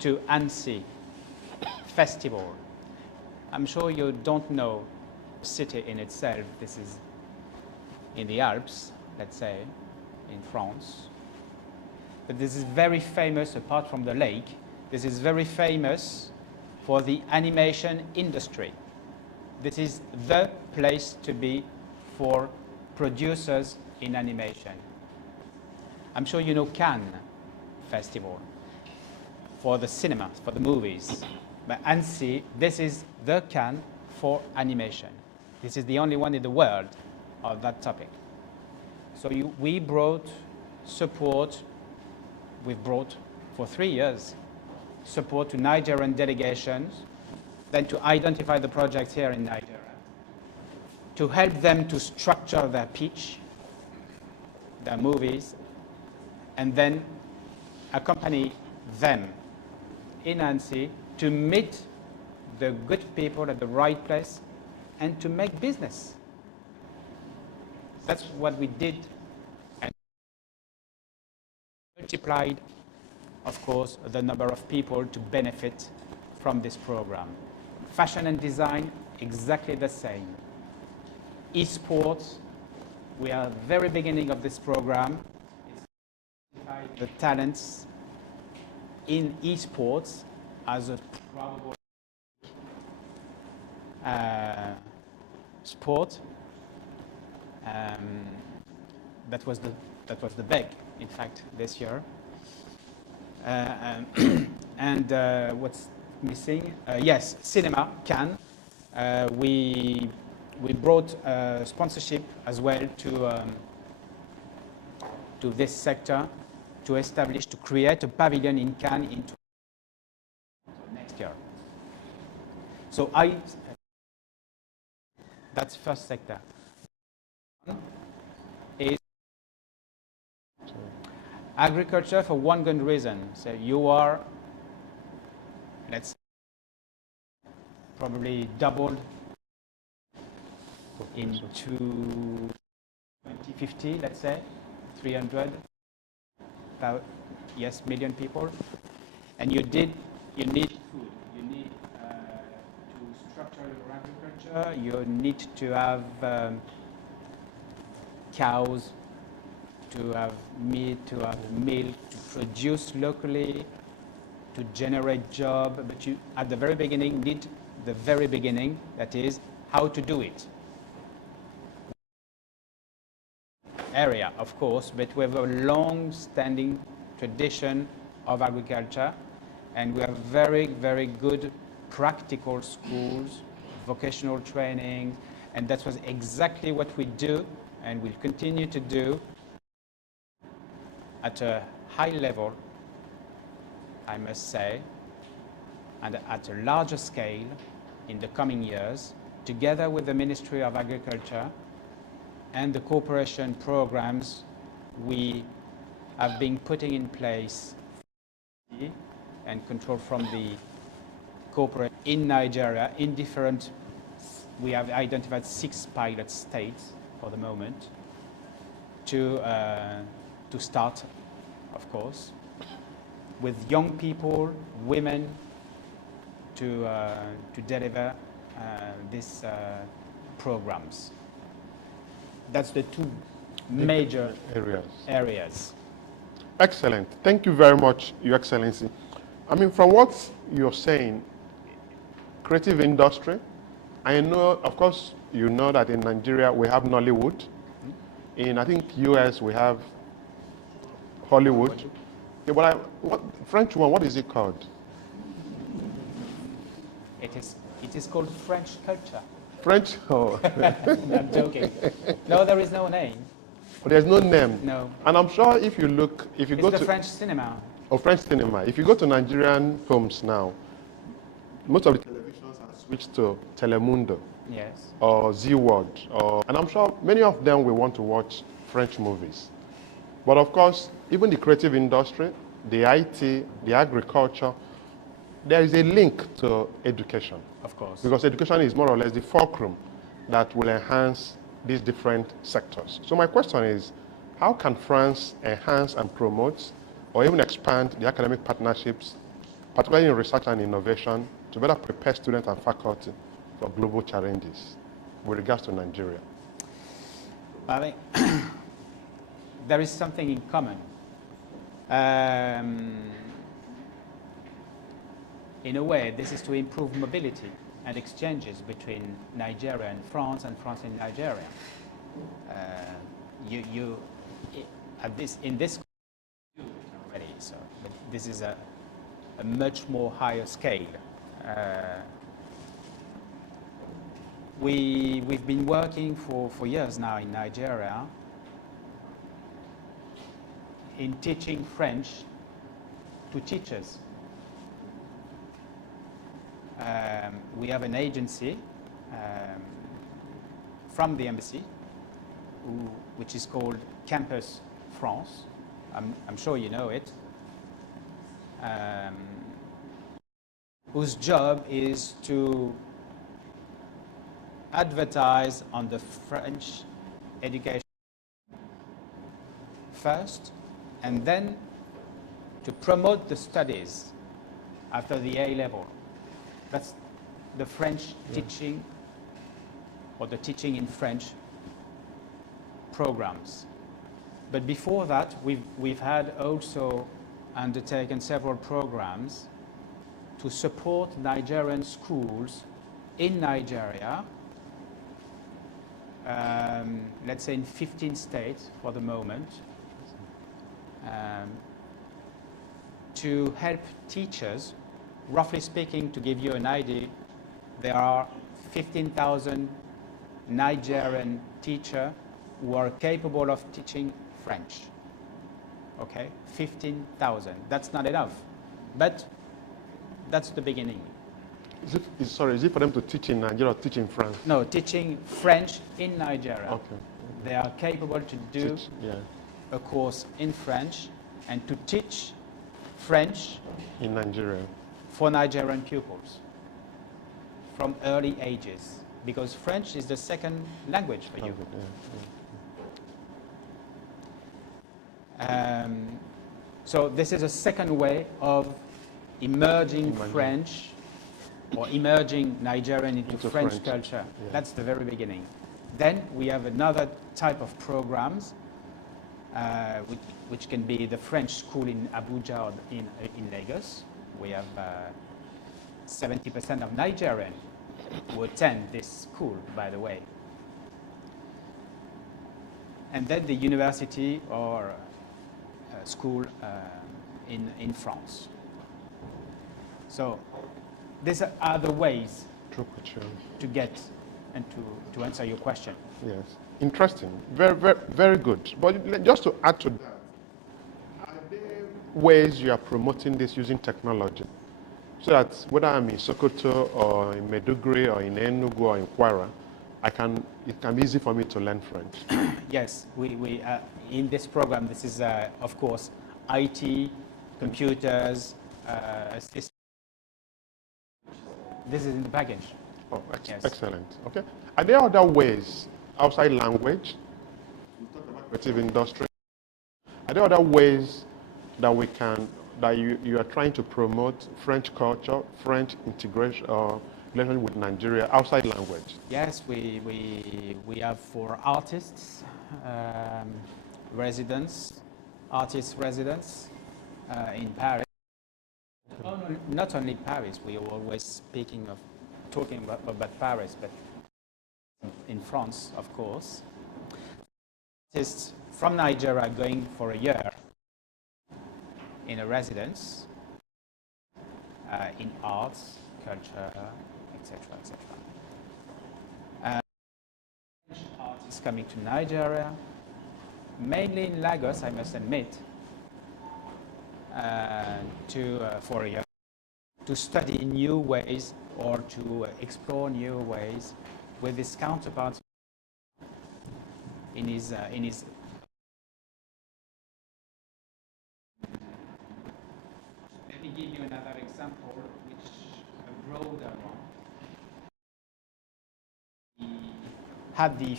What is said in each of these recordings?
to Annecy Festival. I'm sure you don't know the city in itself. This is in the Alps, let's say, in France. But this is very famous, apart from the lake, this is very famous for the animation industry. This is the place to be for producers in animation. I'm sure you know Cannes Festival for the cinema, for the movies. But Annecy, this is the Cannes for animation. This is the only one in the world of that topic. So we brought support, we've brought for 3 years, support to Nigerian delegations, then to identify the projects here in Nigeria, to help them to structure their pitch, their movies, and then accompany them in Annecy to meet the good people at the right place and to make business. That's what we did, and multiplied, of course, the number of people to benefit from this program. Fashion and design, exactly the same. Esports, we are at the very beginning of this program. It's the talents in esports as a probable sport. That was the big, in fact, this year. And what's missing? Yes, cinema, Cannes. We brought sponsorship as well to this sector, to establish, to create a pavilion in Cannes in next year. So that's first sector. Is agriculture for one good reason. So you are, let's say, probably doubled in 2050, let's say, 300 million people, and you need food. You need to structure your agriculture. You need to have cows, to have meat, to have milk, to produce locally, to generate job. But you, at the very beginning, need the very beginning, that is, how to do it. Area, of course, but we have a long-standing tradition of agriculture, and we have very, very good practical schools, vocational training, and that was exactly what we do and will continue to do at a high level, I must say, and at a larger scale in the coming years, together with the Ministry of Agriculture and the cooperation programs we have been putting in place and control from the corporate in Nigeria in different, we have identified 6 pilot states for the moment to start, of course, with young people, women, to deliver these programs. That's the 2 major areas. Excellent. Thank you very much, Your Excellency. I mean, from what you're saying, creative industry, I know, of course, you know that in Nigeria we have Nollywood. In, I think, US we have Hollywood. Yeah, but what French one, what is it called? It is called French culture. French? Oh. I'm joking. No, there is no name. But there's no name. No. And I'm sure if you look, if you go to French cinema. Oh, French cinema. If you go to Nigerian homes now, most of the televisions are switched to Telemundo. Yes. Or Z World. And I'm sure many of them will want to watch French movies. But of course, even the creative industry, the IT, the agriculture, there is a link to education. Of course. Because education is more or less the fulcrum that will enhance these different sectors. So my question is, how can France enhance and promote or even expand the academic partnerships particularly in research and innovation, to better prepare students and faculty for global challenges with regards to Nigeria? I think there is something in common. In a way, this is to improve mobility and exchanges between Nigeria and France and Nigeria. In this already, so but this is a much more higher scale. We've been working for years now in Nigeria in teaching French to teachers. We have an agency from the embassy which is called Campus France. I'm sure you know it. Whose job is to advertise on the French education first, and then to promote the studies after the A level. That's the French teaching, or the teaching in French programs. But before that, we've had also undertaken several programs to support Nigerian schools in Nigeria, let's say in 15 states for the moment, to help teachers. Roughly speaking, to give you an idea, there are 15,000 Nigerian teachers who are capable of teaching French. Okay, 15,000. That's not enough, but that's the beginning. Is it for them to teach in Nigeria or teach in France? No, teaching French in Nigeria. Okay. They are capable to do a course in French and to teach French in Nigeria for Nigerian pupils from early ages, because French is the second language for you. So this is a second way of emerging French or emerging Nigerian into French culture. Yeah. That's the very beginning. Then we have another type of programs, which can be the French school in Abuja or in Lagos. We have 70% of Nigerians who attend this school, by the way. And then the university or school in France. So these are the ways to get and to answer your question. Yes, interesting, very, very, very good. But just to add to that, are there ways you are promoting this using technology, so that whether I'm in Sokoto or in Maiduguri or in Enugu or in Kwara, it can be easy for me to learn French? Yes, we in this program, this is of course IT, computers, systems. This is in the package. Oh, yes. Excellent. Okay. Are there other ways outside language? We talk about creative industry. Are there other ways that you are trying to promote French culture, French integration, or relationship with Nigeria outside language? Yes, we have for artists residents in Paris. Not only Paris, we are always talking about Paris, but in France, of course. Artists from Nigeria going for a year in a residence in arts, culture, etc., etc. Artists coming to Nigeria, mainly in Lagos, I must admit, for a year, to study new ways or to explore new ways with his counterparts in his. Let me give you another example, which a broader one. He had the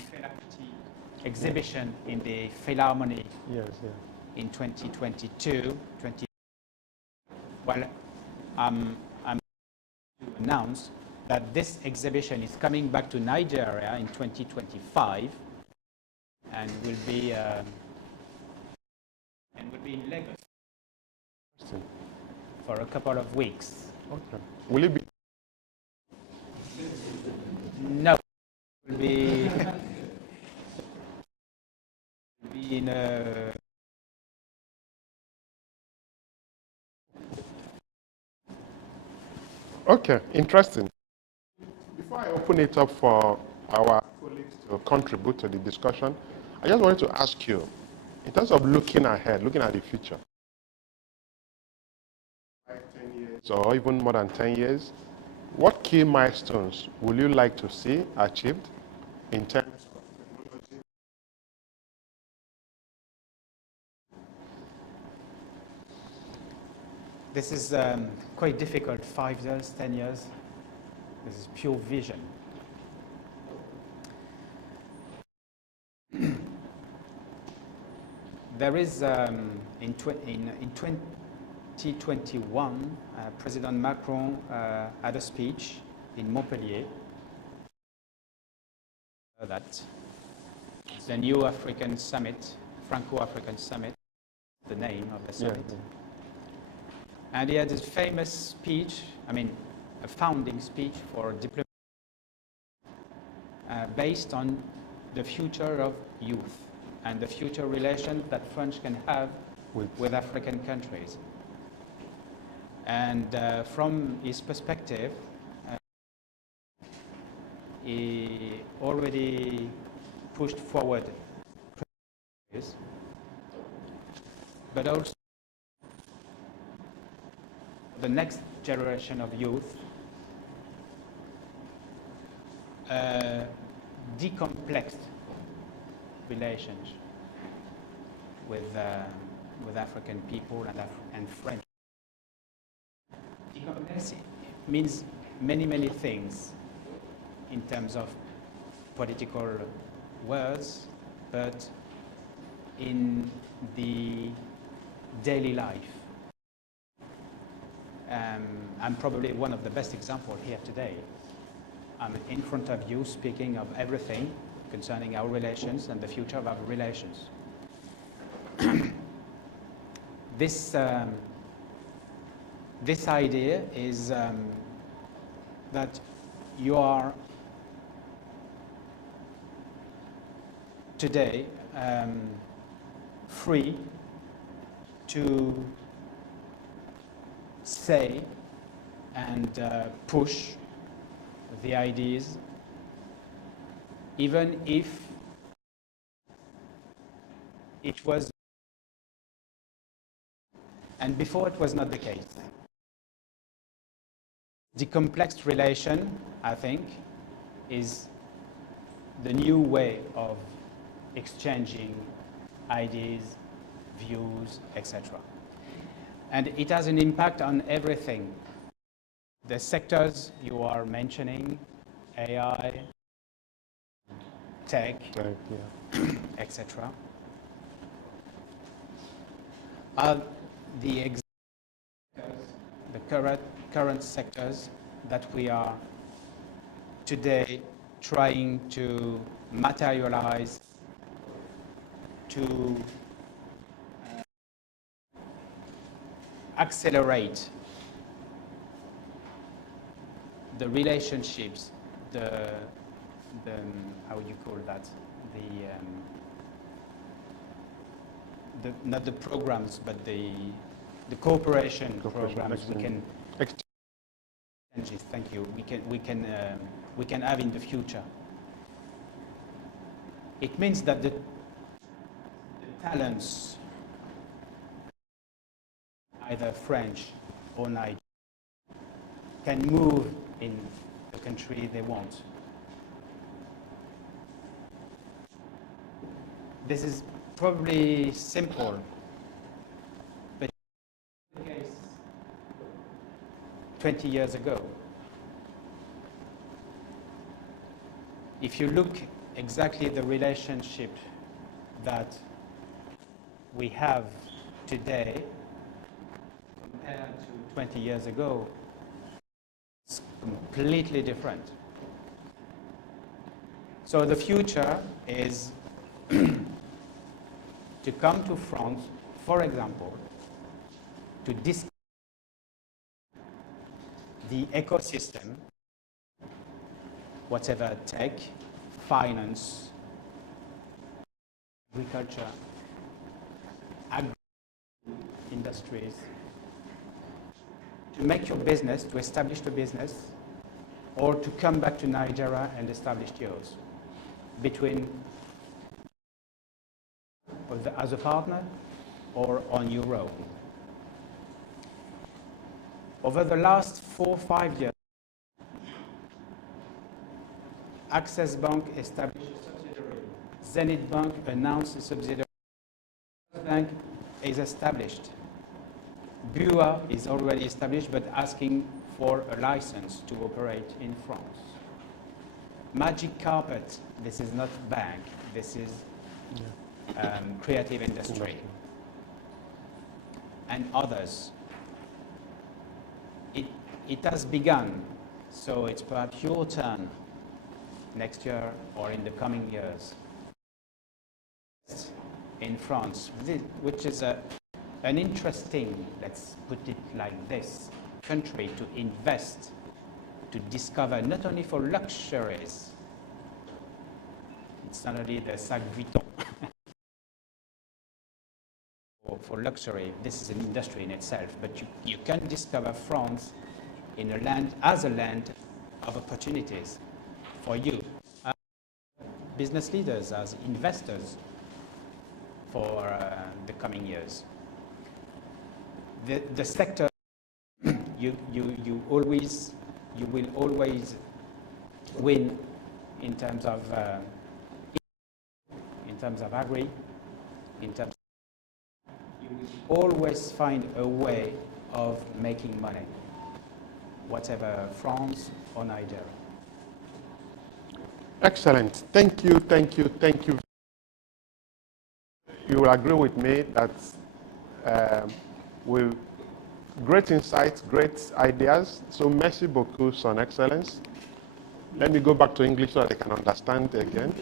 exhibition in the Philharmonic in 2022. Well, I'm to announce that this exhibition is coming back to Nigeria in 2025 and will be in Lagos for a couple of weeks. Okay. Will it be? No, it will be, in a Okay, interesting. Before I open it up for our colleagues to contribute to the discussion, I just wanted to ask you, in terms of looking ahead, looking at the future, 10 years or even more than 10 years, what key milestones would you like to see achieved in terms of technology? This is quite difficult, 5 years, 10 years. This is pure vision. There is, in 2021, President Macron had a speech in Montpellier. That it's the new African summit, Franco-African summit, the name of the summit. Yeah. And he had this famous speech, a founding speech for diplomacy, based on the future of youth and the future relations that France can have with African countries. And from his perspective, he already pushed forward, but also the next generation of youth, decomplexed relations with African people and French. Decomplexity means many, many things in terms of political words, but in the daily life. I'm probably one of the best examples here today. I'm in front of you speaking of everything concerning our relations and the future of our relations. This idea is that you are today free to say and push the ideas, even if it was, and before it was not the case. The complex relation, I think, is the new way of exchanging ideas, views, etc. And it has an impact on everything. The sectors you are mentioning, AI, tech, Yeah. etc., are the current sectors that we are today trying to materialize, to accelerate the relationships, the how you call that, not the programs, but the cooperation programs we can exchanges. Thank you. We can have in the future. It means that the talents, either French or Nigerian, can move in the country they want. This is probably simple, but in the case 20 years ago. If you look exactly the relationship that we have today compared to 20 years ago, it's completely different. So the future is to come to France, for example, to discuss the ecosystem, whatever tech, finance, agriculture, industries, to make your business, to establish the business, or to come back to Nigeria and establish yours, between as a partner or on your own. Over the last 4 or 5 years, Access Bank established a subsidiary. Zenith Bank announced a subsidiary. Bank is established. BUA is already established but asking for a license to operate in France. Magic Carpet, this is not bank, this is creative industry. And others. It has begun, so it's perhaps your turn next year or in the coming years. In France, which is an interesting, let's put it like this, country to invest, to discover not only for luxuries, it's not only the sac Vuitton, for luxury, this is an industry in itself, but you can discover France in a land, as a land of opportunities for you, as business leaders, as investors, for the coming years. The sector, you will always win in terms of agri, in terms. You will always find a way of making money, whatever France or Nigeria. Excellent. Thank you, thank you, thank you. You will agree with me that with great insights, great ideas. So merci beaucoup, Son Excellence. Let me go back to English so that I can understand again.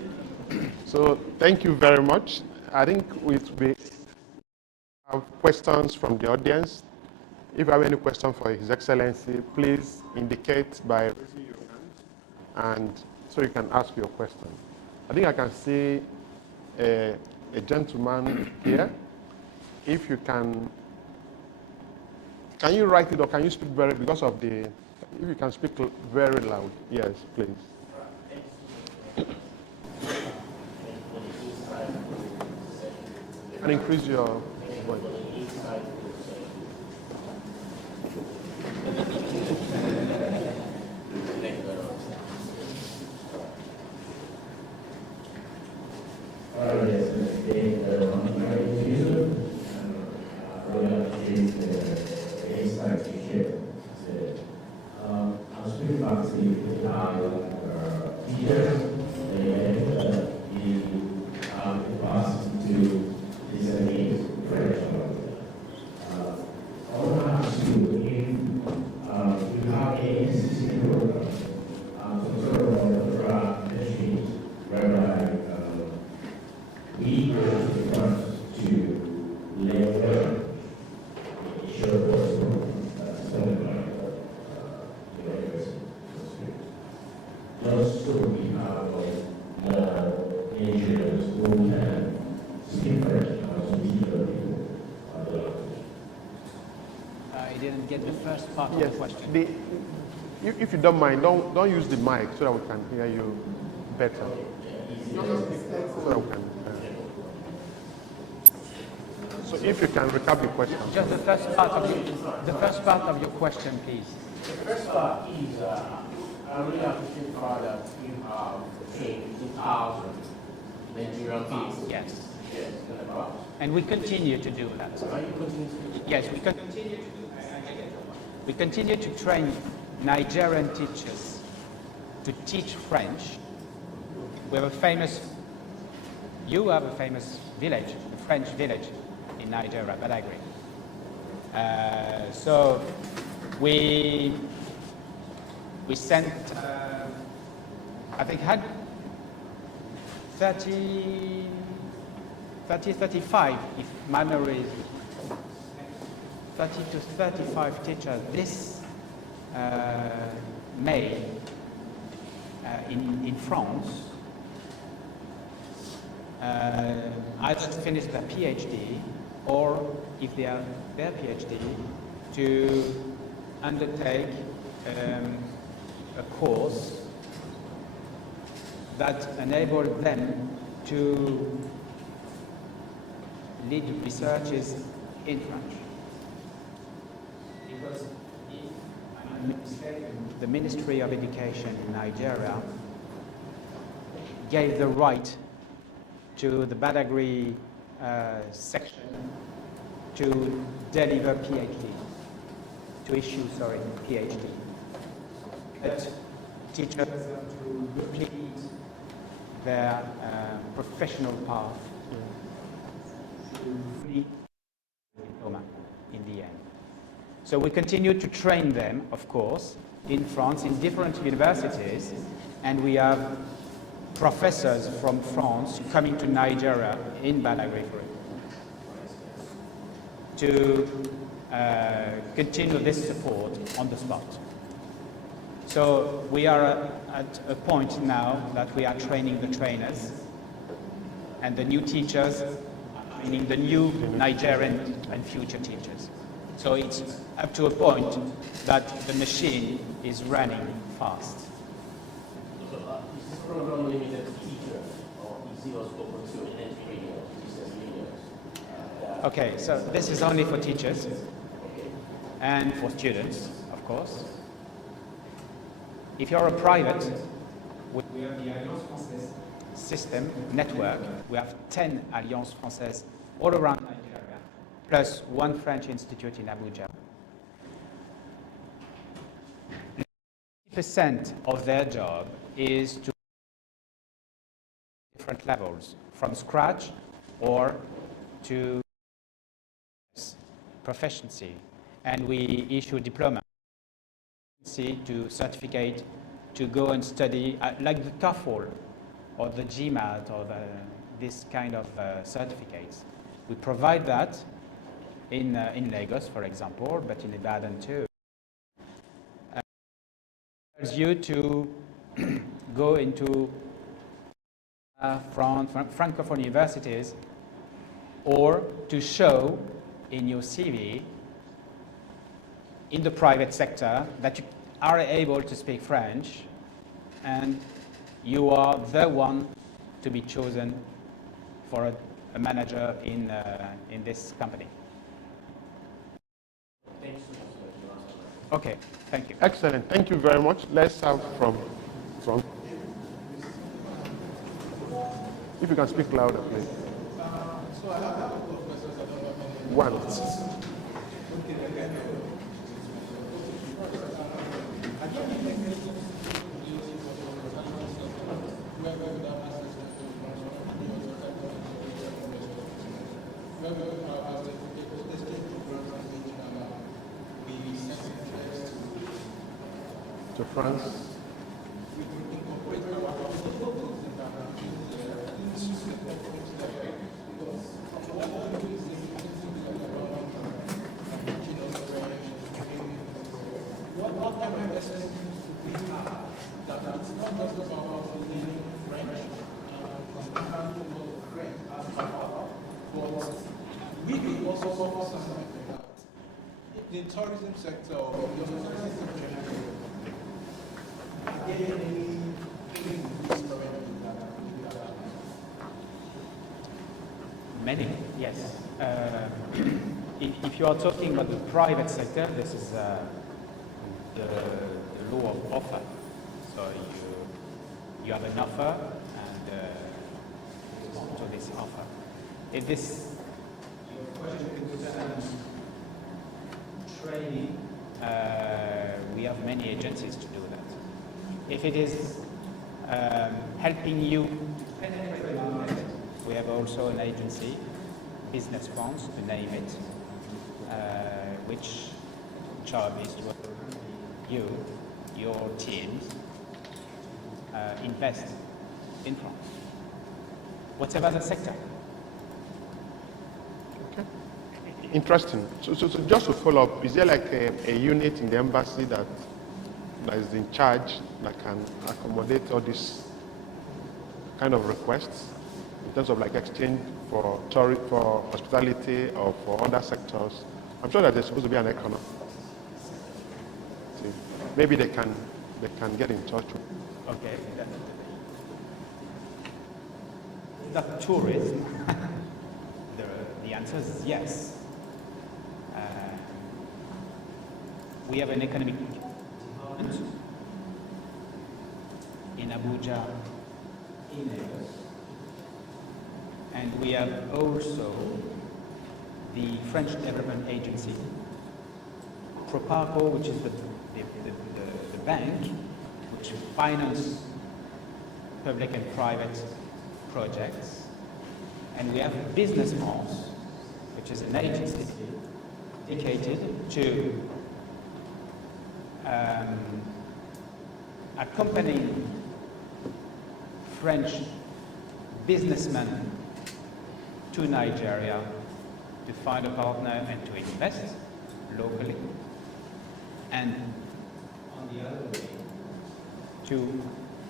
So thank you very much. I think we have questions from the audience. If you have any question for His Excellency, please indicate by raising your hand, and so you can ask your question. I think I can see a gentleman here. If you can you write it or can you speak very, because of the, if you can speak very loud. Yes, please. And increase your voice. If you don't mind, don't use the mic so that we can hear you better. So, that we can, so if you can recap your question. Just the first part of your question, please. The first part is, I really appreciate the fact that you have 15,000 Nigerian people. Yes. Yes, in the past. And we continue to do that. Are you continuing to do that? Yes, we continue to train Nigerian teachers to teach French. We have you have a famous village, a French village in Nigeria, Badagry. So We sent, I think, had 30, 35, if my memory is 30 to 35 teachers this May in France. Either to finish their PhD or, if they are their PhD, to undertake a course that enabled them to lead researches in French. Because if I'm not mistaken, the Ministry of Education in Nigeria gave the right to the Badagry section to deliver PhD, to issue, PhD. But teachers have to repeat their professional path to fully diploma in the end. So we continue to train them, of course, in France, in different universities, and we have professors from France coming to Nigeria in Badagry to continue this support on the spot. So we are at a point now that we are training the trainers, and the new teachers, meaning the new Nigerian and future teachers. So it's up to a point that the machine is running fast. So, is this program limited to teachers, or is it also open to educators, business leaders? Okay, so this is only for teachers and for students, of course. If you're a private, we have the Alliance Française system network. We have 10 Alliances Françaises all around Nigeria, plus one French institute in Abuja. 50% of their job is to different levels, from scratch or to proficiency. And we issue diploma to certificate to go and study, like the TOEFL or the GMAT or this kind of certificates. We provide that in Lagos, for example, but in Ibadan too. Allows you to go into Francophone universities, or to show in your CV in the private sector that you are able to speak French, and you are the one to be chosen for a manager in this company. Okay, thank you. Excellent. Thank you very much. Let's have from. If you can speak louder, please. So I have a couple of questions. One. To France. What type of lessons we have that it's not just about learning French, but we can also focus on something like that. The tourism sector or the hospitality sector, Many, yes. If you are talking about the private sector, this is the law of offer. So you have an offer and respond to this offer. If this training, we have many agencies to do that. If it is helping you penetrate the market, we have also an agency, Business France, to name it, which job is to you, your teams, invest in France, whatever the sector. Okay. Interesting. So just to follow up, is there like a unit in the embassy that is in charge that can accommodate all these kind of requests in terms of like exchange for hospitality or for other sectors? I'm sure that there's supposed to be an economy. See, maybe they can get in touch with. Okay. The tourism, the answer is yes. We have an economic department in Abuja, in Lagos, and we have also the French Development Agency, Proparco, which is the bank which finance public and private projects, and we have Business France, which is an agency dedicated to accompanying French businessmen to Nigeria to find a partner and to invest locally, and on the other way, to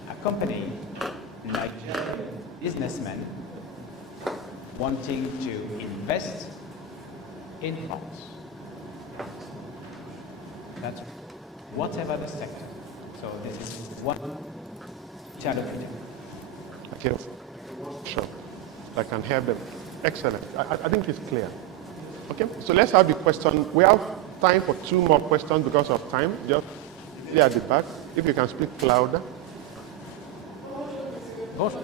accompany Nigerian businessmen wanting to invest in France. That's whatever the sector. So this is one challenge. Okay, sure. I can hear them. Excellent. I think it's clear. Okay, so let's have the question. We have time for 2 more questions because of time. Just there at the back. If you can speak louder. Bonjour.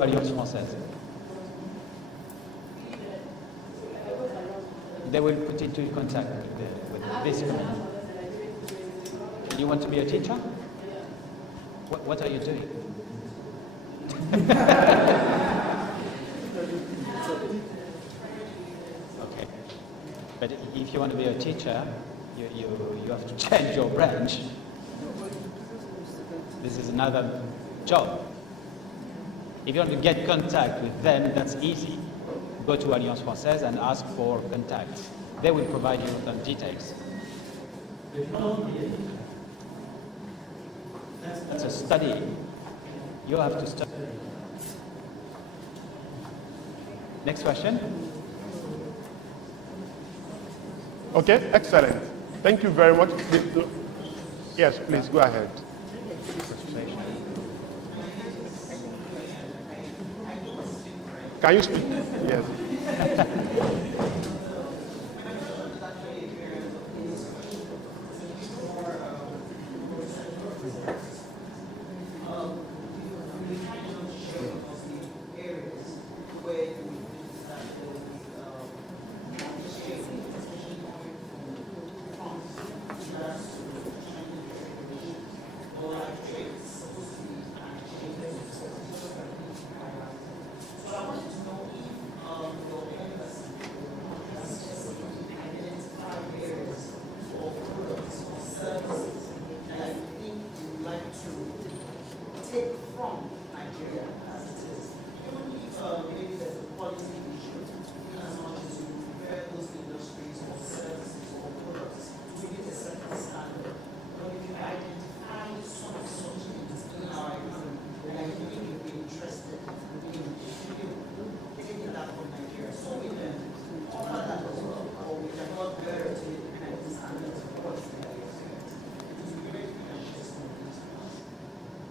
Alliance Française. They will put you into contact with this committee. You want to be a teacher? What are you doing? Okay. But if you want to be a teacher, you have to change your branch. This is another job. If you want to get contact with them, that's easy. Go to Alliance Française and ask for contact. They will provide you with some details. That's a study. You have to study. Next question. Okay, excellent. Thank you very much. Yes, please go ahead. Can you speak? Yes.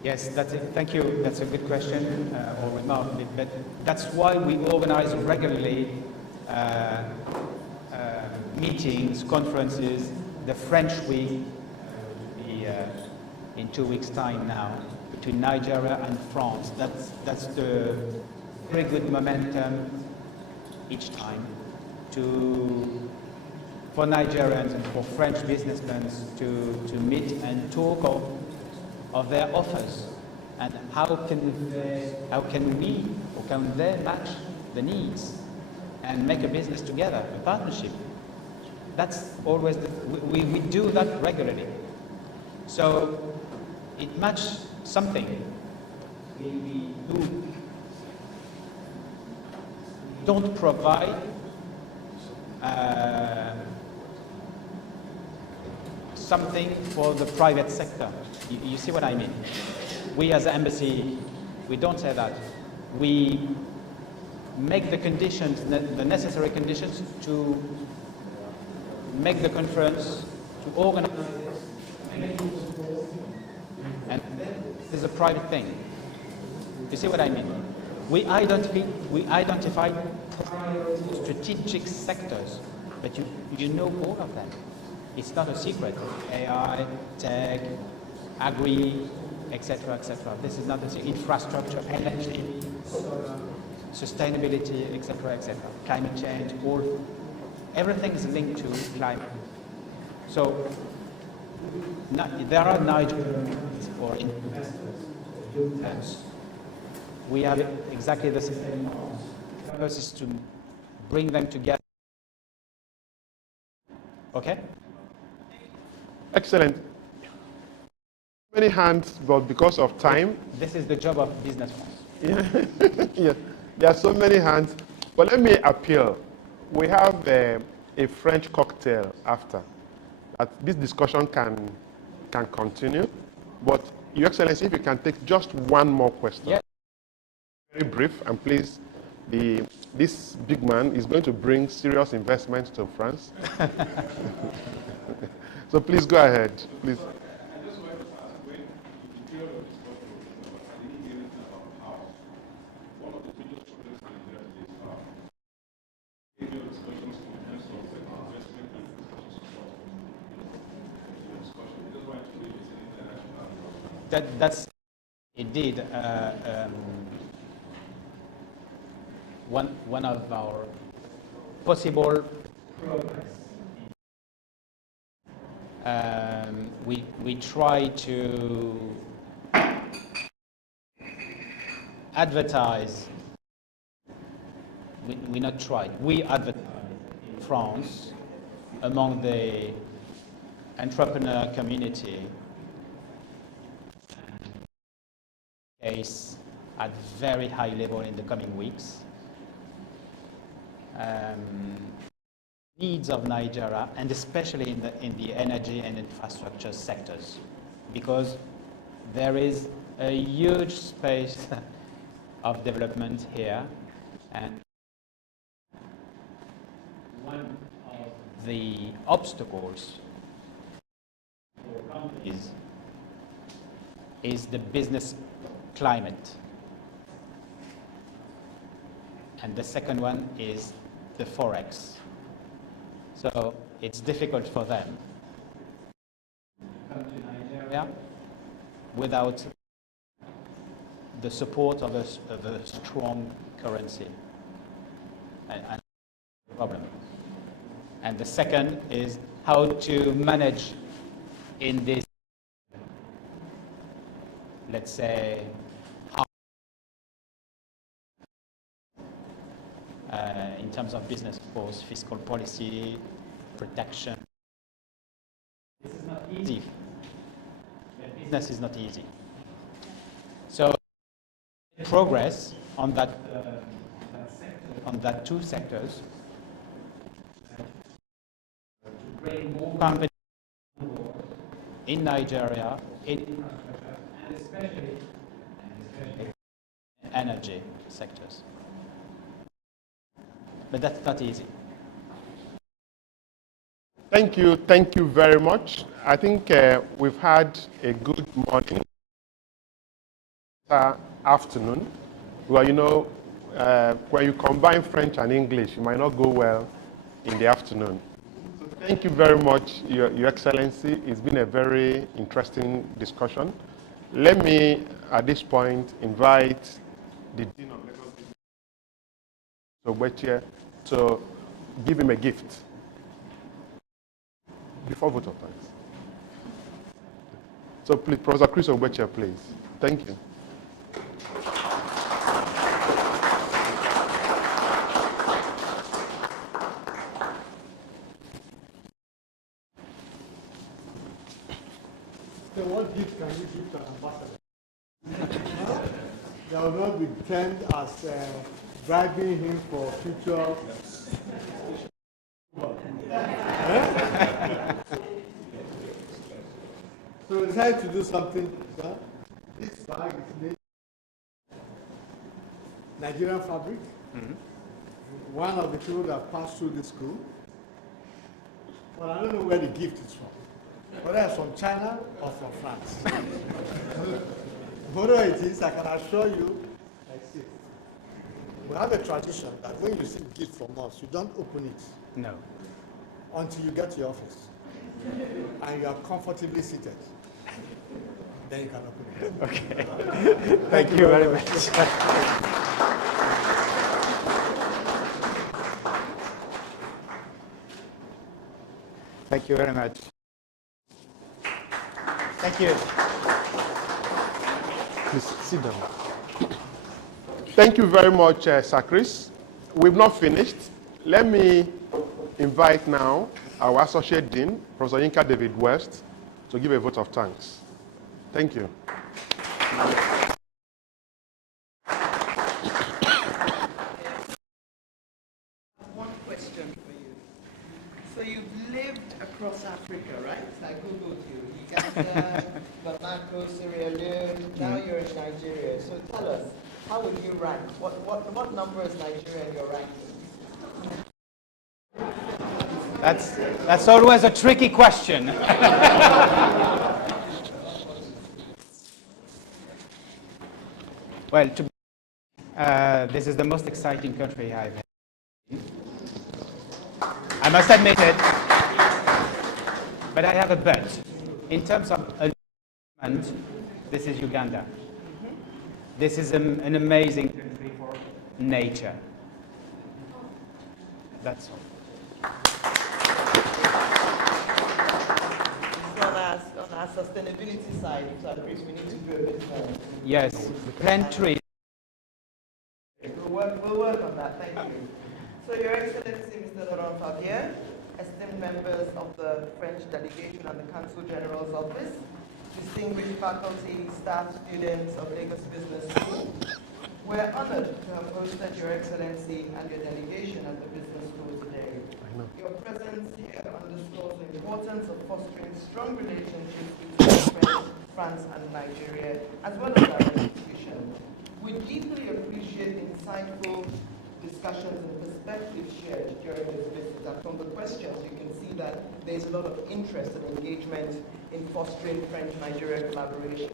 Yes, thank you. That's a good question or remark. But that's why we organize regularly meetings, conferences. The French Week will be in 2 weeks' time now between Nigeria and France. That's the very good momentum each time for Nigerians and for French businessmen to meet and talk of their offers and how can they match the needs and make a business together, a partnership. That's always we do that regularly. So it matches something. We don't provide something for the private sector. You see what I mean? We as an embassy, we don't say that. We make the conditions, the necessary conditions to make the conference, to organize it, and this is a private thing. You see what I mean? We identify strategic sectors, but you know all of them. It's not a secret. AI, tech, agri, etc., etc. This is not a secret. Infrastructure, energy, sustainability, etc., etc. Climate change, everything is linked to climate. So there are Nigerians or investors. We have exactly the same. The purpose is to bring them together. Okay? Excellent. Many hands, but because of time. This is the job of business ones. Yeah. Yeah. There are so many hands. But let me appeal. We have a French cocktail after. This discussion can continue. But Your Excellency, if you can take just one more question. Yeah. Very brief, and please, this big man is going to bring serious investment to France. So please go ahead, please. I just wanted to ask, when the period of discussion was I didn't hear anything about house. One of the biggest problems in Nigeria today is house. Any of discussions in terms of investment and discussion support. Discussion. I just wanted to know if there's anything that I should have. That's indeed one of our possible progress. We try to advertise. We not try. We advertise in France among the entrepreneur community. Case at very high level in the coming weeks. Needs of Nigeria, and especially in the energy and infrastructure sectors, because there is a huge space of development here, and one of the obstacles for companies is the business climate. And the second one is the Forex. So it's difficult for them to come to Nigeria without the support of a strong currency. And the problem. And the second is how to manage in this, let's say, in terms of business, of course, fiscal policy, protection. This is not easy. Business is not easy. So progress on that sector, on that two sectors, to bring more companies in Nigeria, in infrastructure, and especially energy sectors. But that's not easy. Thank you very much. I think we've had a good morning. afternoon. Well, you know, when you combine French and English, it might not go well in the afternoon. So thank you very much, Your Excellency. It's been a very interesting discussion. Let me, at this point, invite the Dean of Lagos Business to give him a gift before vote of thanks. So please, Professor Chris Ogbeche, please. Thank you. So what gift can you give to an ambassador? There will not be termed as bribing him for future. So we decided to do something. This bag is made Nigerian fabric. One of the people that passed through the school. Well, I don't know where the gift is from. Whether it's from China or from France. Whatever it is, I can assure you, like this. We have a tradition that when you receive a gift from us, you don't open it. No. Until you get to your office. And you are comfortably seated. Then you can open it. Okay. Thank you very much. Thank you very much. Thank you. Please sit down. Thank you very much, Sir Chris. We've not finished. Let me invite now our Associate Dean, Professor Yinka David West, to give a vote of thanks. Thank you. One question for you. So you've lived across Africa, right? I googled you. Uganda, Bamako, Sierra Leone. Now you're in Nigeria. So tell us, how would you rank? What number is Nigeria in your ranking? That's always a tricky question. Well, this is the most exciting country I've had. I must admit it, but I have a but. In terms of achievement, this is Uganda. This is an amazing country for nature. That's all. On our sustainability side, so Chris, we need to do a bit more. Yes, plant trees. We'll work on that, thank you. So Your Excellency, Mr. Laurent Favier, esteemed members of the French delegation and the Consul General's office, distinguished faculty, staff, students of Lagos Business School, we're honored to have hosted Your Excellency and your delegation at the Business School today. Your presence here underscores the importance of fostering strong relationships between France and Nigeria, as well as our institution. We deeply appreciate the insightful discussions and perspectives shared during this visit. And from the questions, you can see that there's a lot of interest and engagement in fostering French-Nigeria collaboration.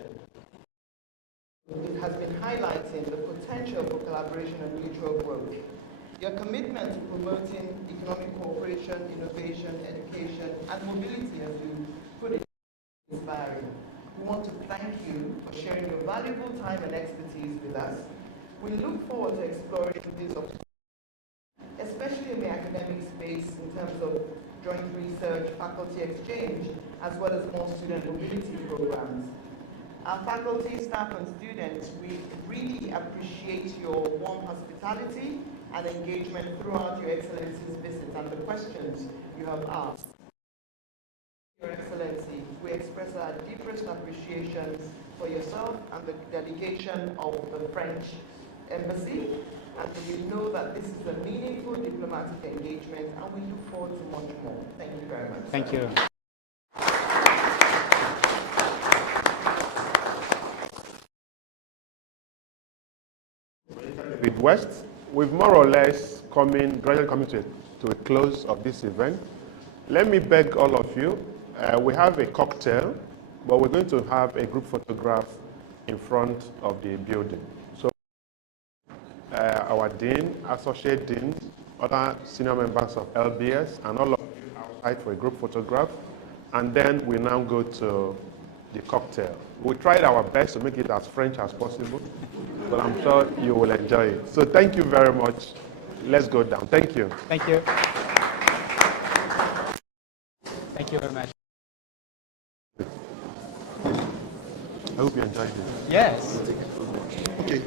It has been highlighting the potential for collaboration and mutual growth. Your commitment to promoting economic cooperation, innovation, education, and mobility, as you put it, is inspiring. We want to thank you for sharing your valuable time and expertise with us. We look forward to exploring these opportunities, especially in the academic space in terms of joint research, faculty exchange, as well as more student mobility programs. Our faculty, staff, and students, we really appreciate your warm hospitality and engagement throughout Your Excellency's visit and the questions you have asked. Your Excellency, we express our deepest appreciation for yourself and the delegation of the French Embassy, and we know that this is a meaningful diplomatic engagement, and we look forward to much more. Thank you very much. Thank you. David West, we've more or less gradually coming to a close of this event. Let me beg all of you, we have a cocktail, but we're going to have a group photograph in front of the building. So our dean, associate dean, other senior members of LBS, and all of you outside for a group photograph. And then we now go to the cocktail. We tried our best to make it as French as possible, but I'm sure you will enjoy it. So thank you very much. Let's go down. Thank you. Thank you. Thank you very much. I hope you enjoyed it. Yes. Okay.